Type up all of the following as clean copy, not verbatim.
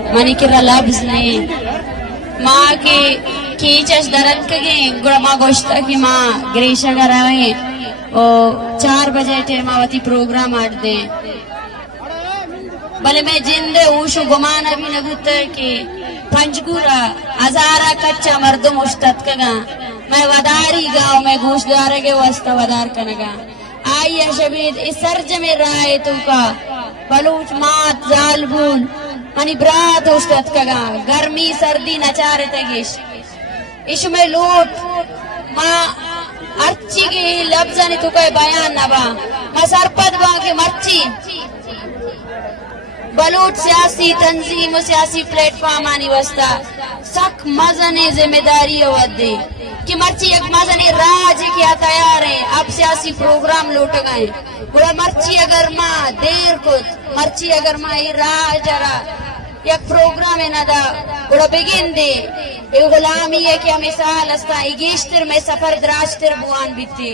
Mani kira labs ne माँ के कीचस दरद के गुड़ा माँ गोश्ता की माँ ग्रेशा करावे ओ 4 बजे टेमावती प्रोग्राम आट दे भले मैं जिंदे ऊशु गुमाना भी न गुत्ते कि पंचगुरा हजारा कच्चा मर्दम उश्तत कगा मैं वदारी गाँव में गोश्तदारे के वस्ता वदार कनगा आई शबीद इस सर्ज में राय तू का बलूच मात जालबून मनी ब्रात उश्तत कगा गर्मी सर्दी नचारे तगिश इसमें लूट माँ अर्ची की लफ्ज़ानी तू कोई बयान नबा माँ सरपद बां के मर्ची बलूट सियासी तंजीम सियासी प्लेटफॉर्म आनी वस्ता सख मजने जिम्मेदारी अवधि कि मर्ची एक मजने राज क्या तैयार है अब सियासी प्रोग्राम लूट गए बुरा मर्ची अगर माँ देर को मर्ची अगर माँ ये राज जरा एक प्रोग्राम है ना दा बुरा बिगिन दे ये गुलामी है क्या मिसाल अस्ता इगेश्तर में सफर द्राश्तर बुआन बिते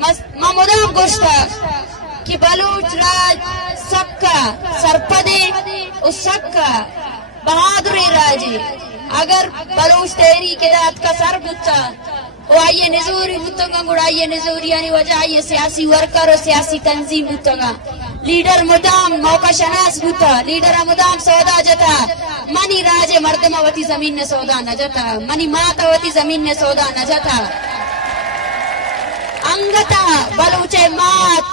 मुदाम गोश्ता कि बलूच राज सक्का सरपदे उस सक्का बहादुर राजे अगर बलूच तेरी के दात का सर बुत्ता वो आइए निजूरी बुत्तगा गुड़ाइए निजूरी यानी वजह आइए सियासी वर्कर और सियासी तंजीम बुत्तगा लीडर मुदाम मौका शनास बुत्ता लीडर मुदाम सौदा जता मनी राजे मर्दमावती जमीन ने सौदा न जता मनी मातावती जमीन ने सौदा न जता अंगता बलूचे मात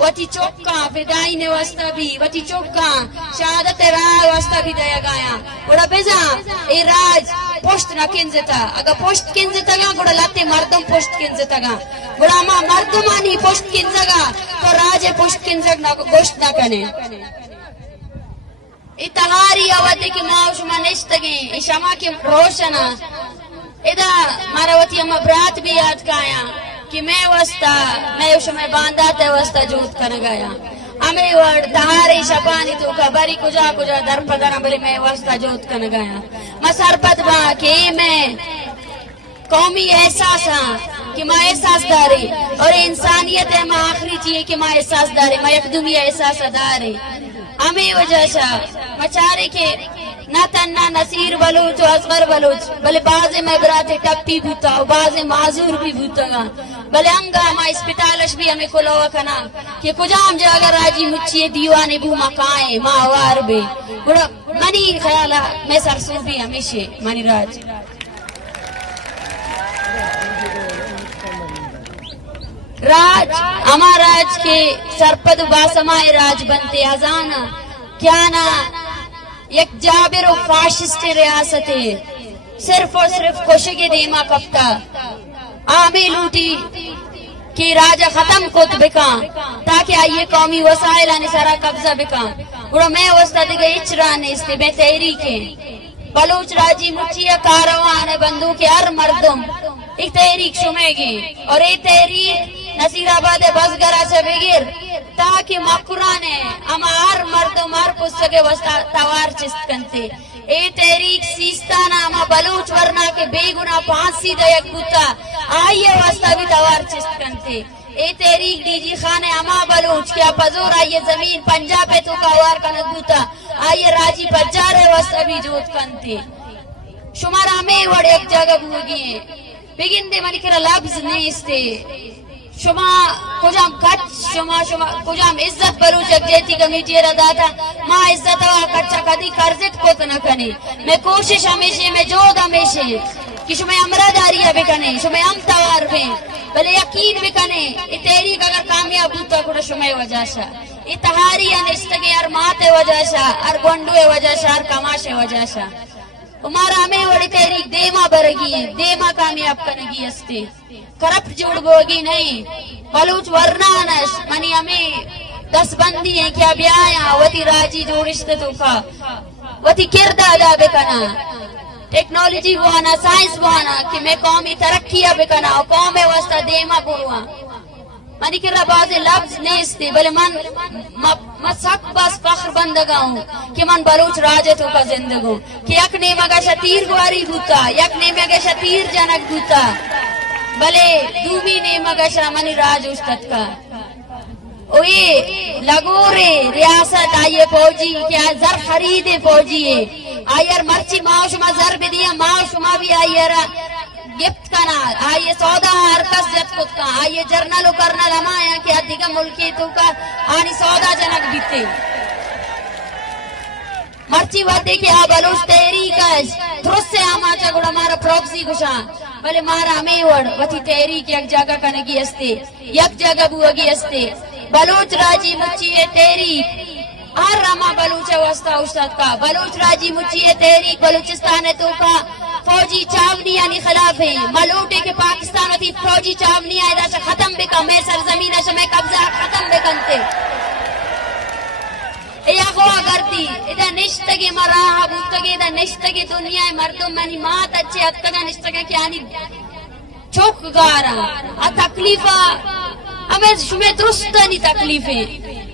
वती चौका फिदाई ने वस्ता भी वती चौका शहादत राय वस्ता भी दया गाया बड़ा बेजा ए राज पोस्ट न किंजता अगर पोस्ट किंजता गा बड़ा लाते मर्दम पोस्ट किंजता गा बड़ा मां मर्दमानी पोस्ट किंजगा तो राजे पोस्ट किंजग ना गोश्त ना कने इतहारी अवधि की माउश मनिश्तगे इशमा की रोशना इदा मारावती अम्मा ब्रात भी याद काया कि मैं वस्ता मैं उसमें बांधा ते वस्ता जूत कर गया हमें वर्ड तहारे शपानी तो खबरी कुजा कुजा दर पदर बले मैं वस्ता जूत कर गया मसरपत बा के मैं कौमी एहसास कि मैं एहसास दारे और इंसानियत है मैं आखिरी चीज कि मैं एहसास दारे मैं यकदमी एहसास दारे हमें वजह से मचारे के ना तन्ना नसीर बलूच असगर बलूच भले बाजे में बराते टप्पी भूता बाजे माजूर भी भूतगा भले अंगा माँ अस्पतालश भी हमें खुलवा कना कि कुजाम जागर राजी मुच्छिए दीवाने भू मकाए माँ वार बे बुरा मनी ख्याला मैं सरसों भी हमेशे मनी राज राज हमारा राज के सरपद बासमाए राज बनते हजाना क्या ना एक जाबिर और फाशिस्ट रियासत है सिर्फ और सिर्फ कोशिश देमा कप्ता आमे लूटी कि राजा खत्म कुत बिका ताकि आइए कौमी वसाइल आने सारा कब्जा बिका बुरा मैं वस्ता दिगे इचरा ने इसके बे तहरीक है बलूच राजी मुचिया कारवान बंदूक हर मर्दम एक तहरीक सुमेगी और ये तहरीक नसीराबाद बसगरा से बिगिर ताकि मकुराने हमार मर्दम हर पुस्तके वस्ता तवार चिस्त कंते ए तहरीक सीस्ताना अमा बलूच वरना के बेगुना फांसी दयक बुता आइए वस्ता भी तवार चिस्त कंते ए तहरीक डीजी खाने अमा बलूच क्या पजोर आइए जमीन पंजाब पे तो कावार कनक बुता आइए राजी बजारे वस्ता भी जोत कंते शुमारा में वड़े एक जगह भूगी बिगिन दे मनी करा लफ्ज नहीं इसते शुमा कुजाम कट शुमा शुमा कुजाम इज्जत बलूच जेती कमेटी रदा था माँ इज्जत वा कच्चा कदी कर्जित को न कने मैं कोशिश हमेशे में जोद हमेशे कि शुमे अमरादारी अबे कने शुमे हम तवार में भले यकीन भी कने इतेरी अगर कामयाब होता कुड़ा शुमे वजहशा इतहारी अनिस्तगे अर माते वजहशा अर गोंडुए वजहशा अर कमाशे वजहशा हमारा हमें वड़ी तहरीक देमा बरगी है देमा कामयाब कनेगी अस्ते करप्ट जुड़ बोगी नहीं बलूच वरना नश मनी हमें 10 बंदी है क्या ब्याया वती राजी जोड़िश्ते तो का वती किरदा अदा बेकना टेक्नोलॉजी बुआना साइंस बुआना कि मैं कौमी तरक्की बेकना और कौमे वस्ता देमा बुआ मनी किरा बाजे लफ्ज नहीं इसते भले मन मसक बस फख्र बंदगा हूँ कि मन बलूच राजे तो का जिंदगो कि यक ने मगा शतीर गुआरी भूता यक ने मगा शतीर जनक भूता भले दूमी ने मगा मनी राज उस्तत का لگورے ریاست آئیے فوجی کیا زر خریدے فوجی آئیر مرچی ماں شما زر بھی دیا ماں شما بھی آئیر گفت کنا آئیے سودا ہرکس جت کت کا آئیے جرنل و کرنل ہمایا کیا دیگا ملکی تو کا آنی سودا جنک بیتے مرچی وادے کیا بلوچ تیری کش درست سے آما چگوڑا ہمارا پروکسی کشاں بلے مارا ہمیں وڑ وطی تیری کی یک جگہ کنگی استے یک جگہ بوگی استے بلوچ راجی مچی ہے تیری ہر رما بلوچ وسطہ استاد کا بلوچ راجی مچی ہے تیری بلوچستان ہے تو کا فوجی چاونی یعنی خلاف ہے ملوٹے کے پاکستان ہوتی فوجی چاونی آئے دا ختم بکا میں سرزمین ہے میں قبضہ ختم بکنتے ایا گوا کرتی ادا نشتگی مراہ بوتگی ادا نشتگی دنیا مردم منی مات اچھے اتگا نشتگی کیانی چوک گارا تکلیفہ ہمیں شمیں درستانی تکلیفیں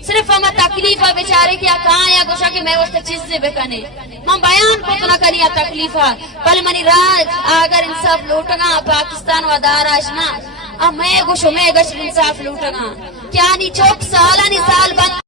صرف ہمیں تکلیفہ بیچارے کیا کہاں یا گوشا کہ میں اس چیزیں بکنے میں بیان کو تو نہ کنی تکلیفہ بل منی راج اگر انصاف لوٹگا پاکستان و داراشنا میں گوشو میں گشت انصاف لوٹگا کیا نی چوک سالانی سال بند